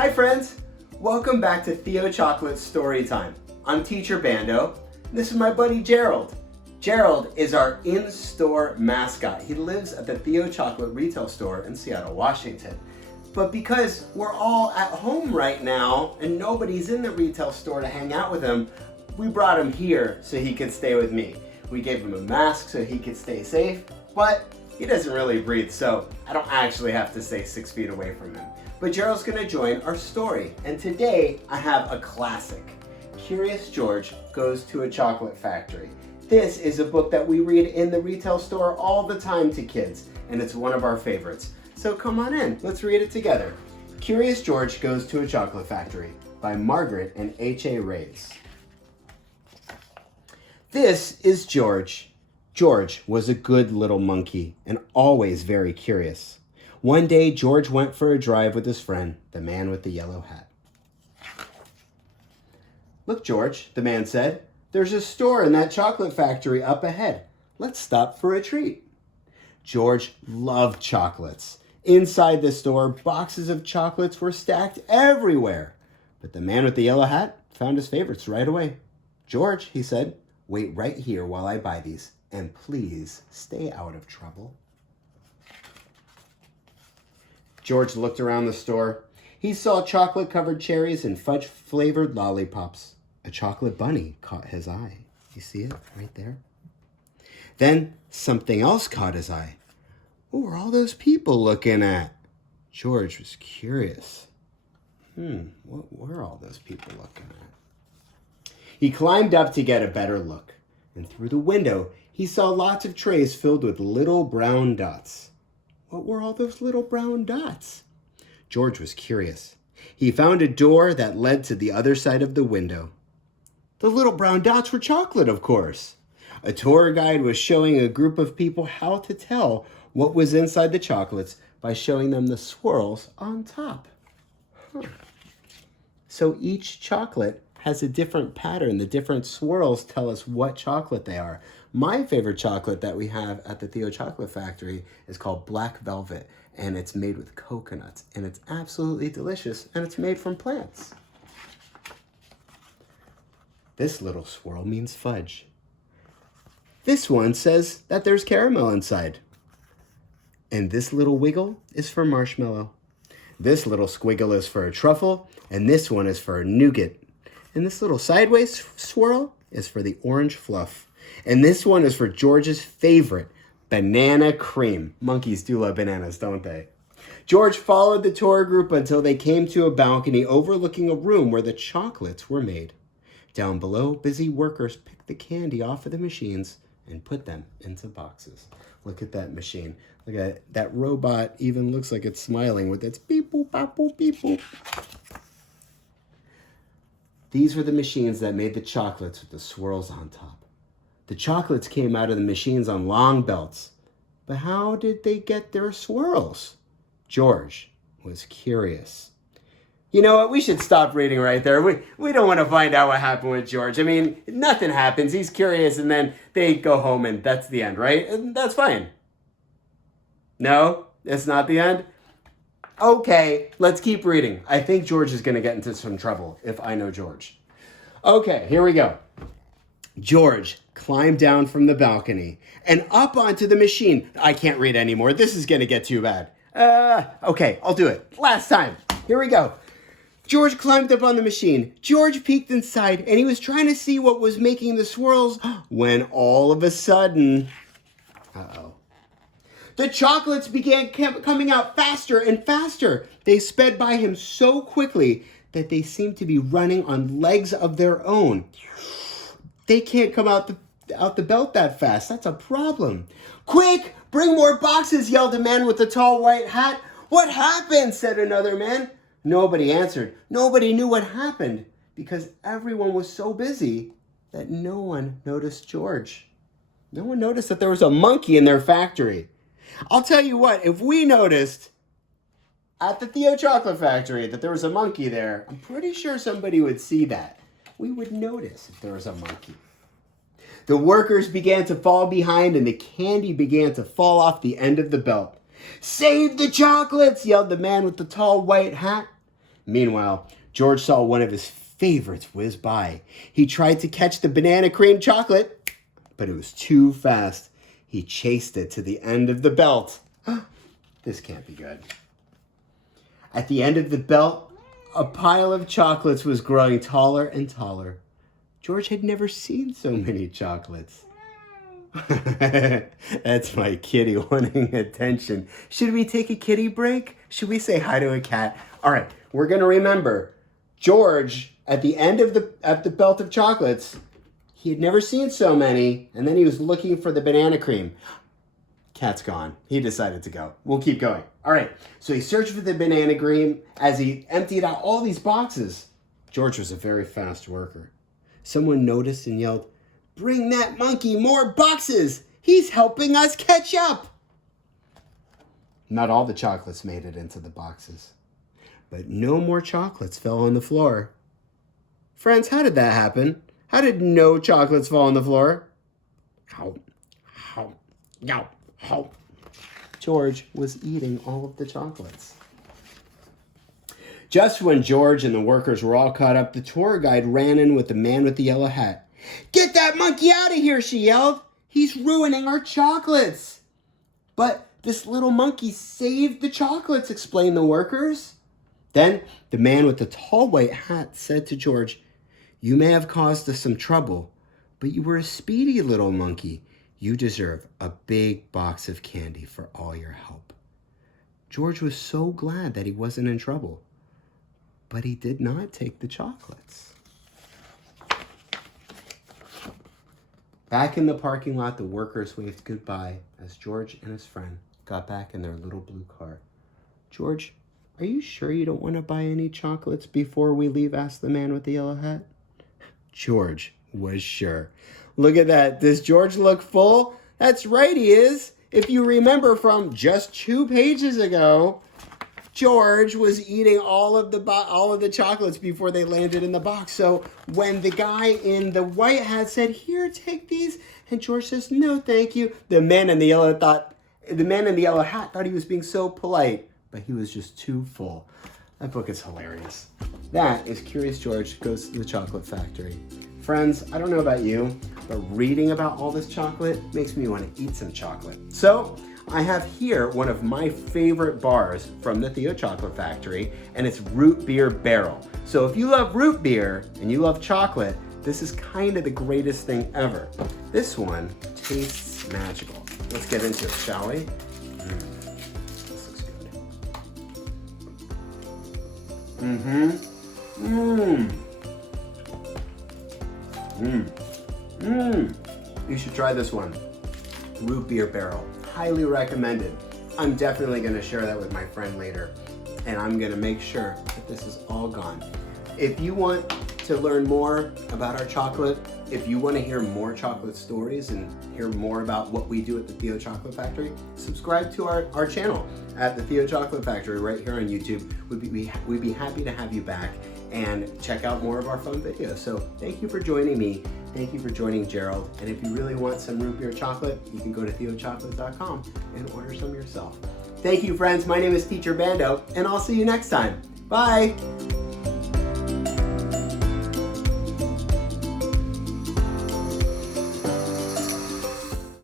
Hi friends, welcome back to Theo Chocolate Story Time. I'm Teacher Bando, and this is my buddy Gerald. Gerald is our in-store mascot. He lives at the Theo Chocolate retail store in Seattle, Washington. But because we're all at home right now and nobody's in the retail store to hang out with him, we brought him here so he could stay with me. We gave him a mask so he could stay safe, but he doesn't really breathe, so I don't actually have to stay 6 feet away from him. But Gerald's gonna join our story, and today I have a classic. Curious George Goes to a Chocolate Factory. This is a book that we read in the retail store all the time to kids, and it's one of our favorites. So come on in, let's read it together. Curious George Goes to a Chocolate Factory by Margaret and H.A. Rays. This is George. George was a good little monkey and always very curious. One day, George went for a drive with his friend, the man with the yellow hat. "Look, George," the man said, "there's a store in that chocolate factory up ahead. Let's stop for a treat." George loved chocolates. Inside the store, boxes of chocolates were stacked everywhere. But the man with the yellow hat found his favorites right away. "George," he said, "wait right here while I buy these, and please stay out of trouble." George looked around the store. He saw chocolate-covered cherries and fudge-flavored lollipops. A chocolate bunny caught his eye. You see it right there? Then something else caught his eye. What were all those people looking at? George was curious. What were all those people looking at? He climbed up to get a better look, and through the window, he saw lots of trays filled with little brown dots. What were all those little brown dots? George was curious. He found a door that led to the other side of the window. The little brown dots were chocolate, of course. A tour guide was showing a group of people how to tell what was inside the chocolates by showing them the swirls on top. So each chocolate has a different pattern. The different swirls tell us what chocolate they are. My favorite chocolate that we have at the Theo Chocolate Factory is called Black Velvet, and it's made with coconuts, and it's absolutely delicious, and it's made from plants. This little swirl means fudge. This one says that there's caramel inside. And this little wiggle is for marshmallow. This little squiggle is for a truffle, and this one is for a nougat. And this little sideways swirl is for the orange fluff. And this one is for George's favorite, banana cream. Monkeys do love bananas, don't they? George followed the tour group until they came to a balcony overlooking a room where the chocolates were made. Down below, busy workers picked the candy off of the machines and put them into boxes. Look at that machine. Look at it. That robot even looks like it's smiling with its beep boop, bop boop, beep boop. These were the machines that made the chocolates with the swirls on top. The chocolates came out of the machines on long belts. But how did they get their swirls? George was curious. You know what? We should stop reading right there. We don't want to find out what happened with George. I mean, nothing happens. He's curious, and then they go home, and that's the end, right? And that's fine. No? It's not the end? Okay, let's keep reading. I think George is going to get into some trouble if I know George. Okay, here we go. George climbed down from the balcony and up onto the machine. I can't read anymore. This is going to get too bad. Okay, I'll do it. Last time. Here we go. George climbed up on the machine. George peeked inside and he was trying to see what was making the swirls when all of a sudden... The chocolates began coming out faster and faster. They sped by him so quickly that they seemed to be running on legs of their own. They can't come out the belt that fast. That's a problem. "Quick, bring more boxes," yelled a man with a tall white hat. "What happened?" said another man. Nobody answered. Nobody knew what happened because everyone was so busy that no one noticed George. No one noticed that there was a monkey in their factory. I'll tell you what, if we noticed at the Theo Chocolate Factory that there was a monkey there, I'm pretty sure somebody would see that. We would notice if there was a monkey. The workers began to fall behind and the candy began to fall off the end of the belt. "Save the chocolates!" yelled the man with the tall white hat. Meanwhile, George saw one of his favorites whiz by. He tried to catch the banana cream chocolate, but it was too fast. He chased it to the end of the belt. This can't be good. At the end of the belt, a pile of chocolates was growing taller and taller. George had never seen so many chocolates. That's my kitty wanting attention. Should we take a kitty break? Should we say hi to a cat? All right, we're going to remember George at the end of the belt of chocolates. He had never seen so many, and then he was looking for the banana cream. Cat's gone. He decided to go. We'll keep going. All right, so he searched for the banana cream as he emptied out all these boxes. George was a very fast worker. Someone noticed and yelled, "Bring that monkey more boxes! He's helping us catch up!" Not all the chocolates made it into the boxes, but no more chocolates fell on the floor. Friends, how did that happen? How did no chocolates fall on the floor? How? George was eating all of the chocolates. Just when George and the workers were all caught up, the tour guide ran in with the man with the yellow hat. "Get that monkey out of here," she yelled. "He's ruining our chocolates." "But this little monkey saved the chocolates," explained the workers. Then the man with the tall white hat said to George, "You may have caused us some trouble, but you were a speedy little monkey. You deserve a big box of candy for all your help." George was so glad that he wasn't in trouble, but he did not take the chocolates. Back in the parking lot, the workers waved goodbye as George and his friend got back in their little blue car. "George, are you sure you don't want to buy any chocolates before we leave?" asked the man with the yellow hat. George was sure. Look at that. Does George look full? That's right, he is. If you remember from just 2 pages ago, George was eating all of the chocolates before they landed in the box. So when the guy in the white hat said, "Here, take these," and George says, "No, thank you," the man in the yellow hat thought he was being so polite, but he was just too full. That book is hilarious. That is Curious George Goes to the Chocolate Factory. Friends, I don't know about you, but reading about all this chocolate makes me want to eat some chocolate. So I have here one of my favorite bars from the Theo Chocolate Factory, and it's Root Beer Barrel. So if you love root beer and you love chocolate, this is kind of the greatest thing ever. This one tastes magical. Let's get into it, shall we? This looks good. You should try this one. Root Beer Barrel. Highly recommended. I'm definitely going to share that with my friend later, and I'm going to make sure that this is all gone. If you want to learn more about our chocolate, if you want to hear more chocolate stories and hear more about what we do at the Theo Chocolate Factory, subscribe to our channel at the Theo Chocolate Factory right here on YouTube. We'd be happy to have you back and check out more of our fun videos. So thank you for joining me. Thank you for joining Gerald. And if you really want some root beer chocolate, you can go to theochocolate.com and order some yourself. Thank you, friends. My name is Teacher Bando, and I'll see you next time. Bye.